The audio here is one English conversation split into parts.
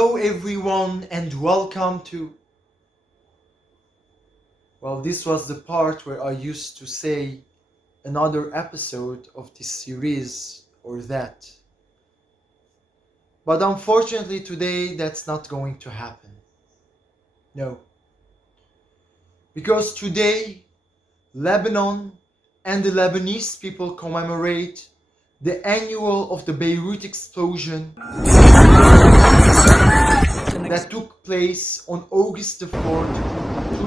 Hello everyone and welcome to... Well, this was the part where I used to say another episode of this series or that. But unfortunately today that's not going to happen. No. Because today Lebanon and the Lebanese people commemorate the annual of the Beirut explosion that took place on August the 4th,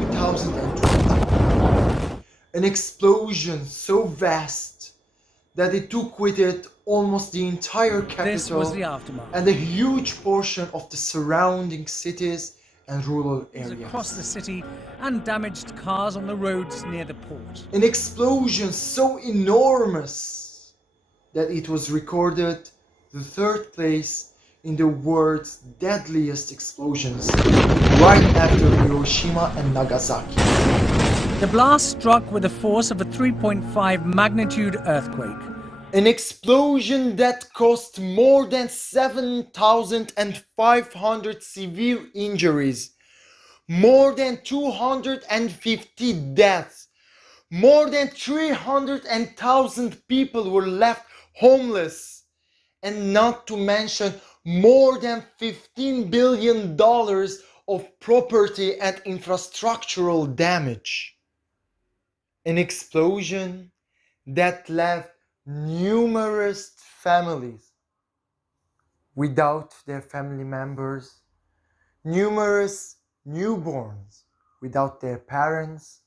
2020. An explosion so vast that it took with it almost the entire capital and a huge portion of the surrounding cities and rural areas. Across the city and damaged cars on the roads near the port. An explosion so enormous that it was recorded the third place in the world's deadliest explosions, right after Hiroshima and Nagasaki. The blast struck with the force of a 3.5 magnitude earthquake. An explosion that caused more than 7,500 severe injuries, more than 250 deaths, more than 300,000 people were left homeless, and not to mention more than $15 billion of property and infrastructural damage. An explosion that left numerous families without their family members, numerous newborns without their parents,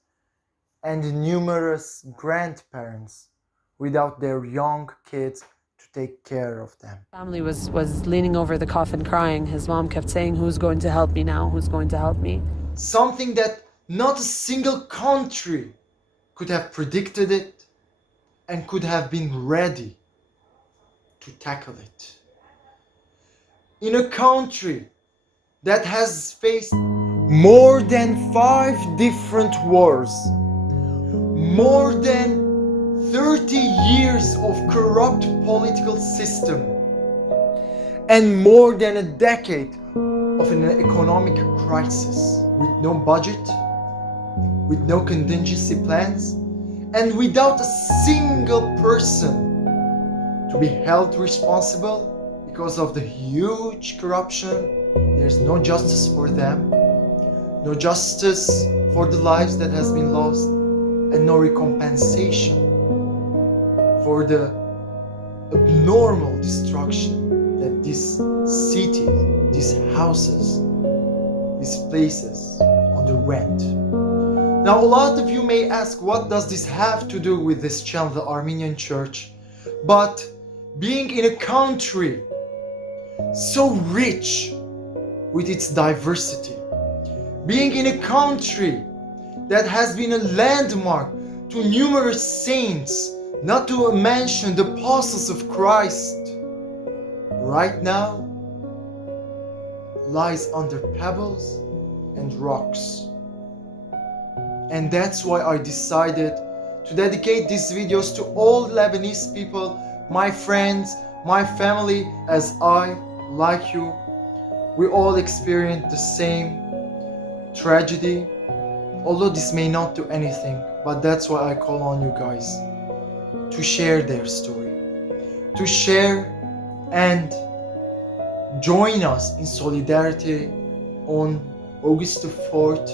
and numerous grandparents without their young kids to take care of them. Family was leaning over the coffin crying. His mom kept saying, "Who's going to help me now? Who's going to help me?" Something that not a single country could have predicted it and could have been ready to tackle it. In a country that has faced more than 5 different wars, more than 30 years of corrupt political system, and more than a decade of an economic crisis, with no budget, with no contingency plans, and without a single person to be held responsible because of the huge corruption. There's no justice for them, no justice for the lives that has been lost, and no recompensation for the abnormal destruction that this city, these houses, these places underwent. Now, a lot of you may ask, what does this have to do with this channel, the Armenian Church? But being in a country so rich with its diversity, being in a country that has been a landmark to numerous saints, not to mention the apostles of Christ, right now lies under pebbles and rocks. And that's why I decided to dedicate these videos to all Lebanese people, my friends, my family, as I, like you, we all experience the same tragedy. Although this may not do anything, but that's why I call on you guys to share their story, to share and join us in solidarity on August the 4th,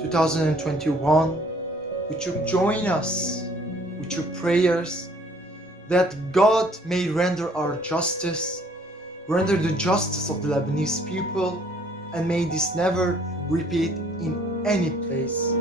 2021. Would you join us with your prayers that God may render our justice, render the justice of the Lebanese people, and may this never repeat in any place.